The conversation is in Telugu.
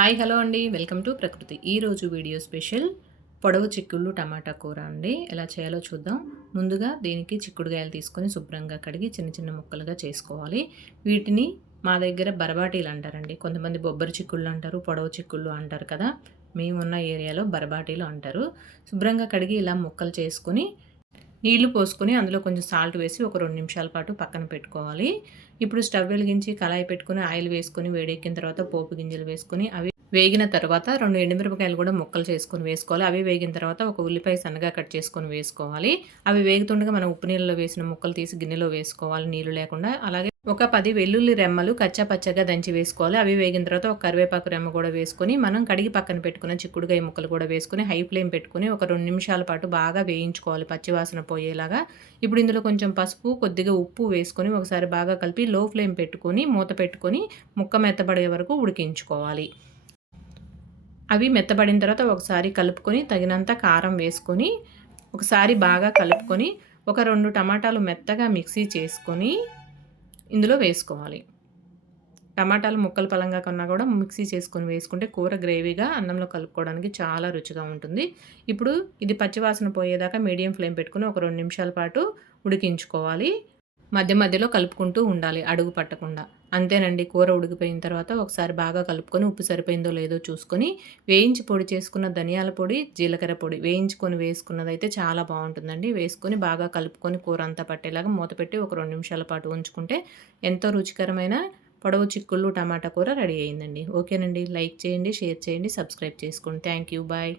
హాయ్ హలో అండి. వెల్కమ్ టు ప్రకృతి. ఈరోజు వీడియో స్పెషల్ పొడవు చిక్కుళ్ళు టమాటా కూర అండి. ఎలా చేయాలో చూద్దాం. ముందుగా దీనికి చిక్కుడుగాయలు తీసుకొని శుభ్రంగా కడిగి చిన్న చిన్న ముక్కలుగా చేసుకోవాలి. వీటిని మా దగ్గర బరబాటీలు అంటారండి. కొంతమంది బొబ్బరి చిక్కుళ్ళు అంటారు, పొడవు చిక్కుళ్ళు అంటారు కదా. మేమున్న ఏరియాలో బరబాటీలు అంటారు. శుభ్రంగా కడిగి ఇలా ముక్కలు చేసుకొని నీళ్లు పోసుకొని అందులో కొంచెం సాల్ట్ వేసి ఒక 2 నిమిషాల పాటు పక్కన పెట్టుకోవాలి. ఇప్పుడు స్టవ్ వెలిగించి కళాయి పెట్టుకొని ఆయిల్ వేసుకొని వేడెక్కిన తర్వాత పోపు గింజలు వేసుకొని అవి వేగిన తర్వాత 2 ఎండుమిరపకాయలు కూడా ముక్కలు చేసుకొని వేసుకోవాలి. అవి వేగిన తర్వాత ఒక ఉల్లిపాయ సన్నగా కట్ చేసుకొని వేసుకోవాలి. అవి వేగుతుండగా మనం ఉప్పు నీళ్ళలో వేసిన ముక్కలు తీసి గిన్నెలో వేసుకోవాలి నీళ్లు లేకుండా. అలాగే ఒక 10 వెల్లుల్లి రెమ్మలు కచ్చా పచ్చగా దంచి వేసుకోవాలి. అవి వేగిన తర్వాత ఒక కరివేపాకు రెమ్మ కూడా వేసుకొని మనం కడిగి పక్కన పెట్టుకున్న చిక్కుడుకాయ ముక్కలు కూడా వేసుకొని హై ఫ్లేమ్ పెట్టుకొని ఒక 2 నిమిషాల పాటు బాగా వేయించుకోవాలి పచ్చివాసన పోయేలాగా. ఇప్పుడు ఇందులో కొంచెం పసుపు, కొద్దిగా ఉప్పు వేసుకొని ఒకసారి బాగా కలిపి లో ఫ్లేమ్ పెట్టుకొని మూత పెట్టుకొని ముక్క మెత్తబడే వరకు ఉడికించుకోవాలి. అవి మెత్తబడిన తర్వాత ఒకసారి కలుపుకొని తగినంత కారం వేసుకొని ఒకసారి బాగా కలుపుకొని ఒక 2 టమాటాలు మెత్తగా మిక్సీ చేసుకొని ఇందులో వేసుకోవాలి. టమాటాలు ముక్కలు పలంగా కన్నా కూడా మిక్సీ చేసుకొని వేసుకుంటే కూర గ్రేవీగా అన్నంలో కలుపుకోవడానికి చాలా రుచిగా ఉంటుంది. ఇప్పుడు ఇది పచ్చివాసన పోయేదాకా మీడియం ఫ్లేమ్ పెట్టుకొని ఒక 2 నిమిషాల పాటు ఉడికించుకోవాలి. మధ్య మధ్యలో కలుపుకుంటూ ఉండాలి అడుగు పట్టకుండా. అంతేనండి, కూర ఉడికిపోయిన తర్వాత ఒకసారి బాగా కలుపుకొని ఉప్పు సరిపోయిందో లేదో చూసుకొని వేయించి పొడి చేసుకున్న ధనియాల పొడి, జీలకర్ర పొడి వేయించుకొని వేసుకున్నదైతే చాలా బాగుంటుందండి. వేసుకొని బాగా కలుపుకొని కూర అంతా పట్టేలాగా మూత పెట్టి ఒక 2 నిమిషాల పాటు ఉంచుకుంటే ఎంతో రుచికరమైన పొడవు చిక్కుళ్ళు టమాటా కూర రెడీ అయిందండి. ఓకేనండి, లైక్ చేయండి, షేర్ చేయండి, సబ్స్క్రైబ్ చేసుకోండి. Thank you. బాయ్.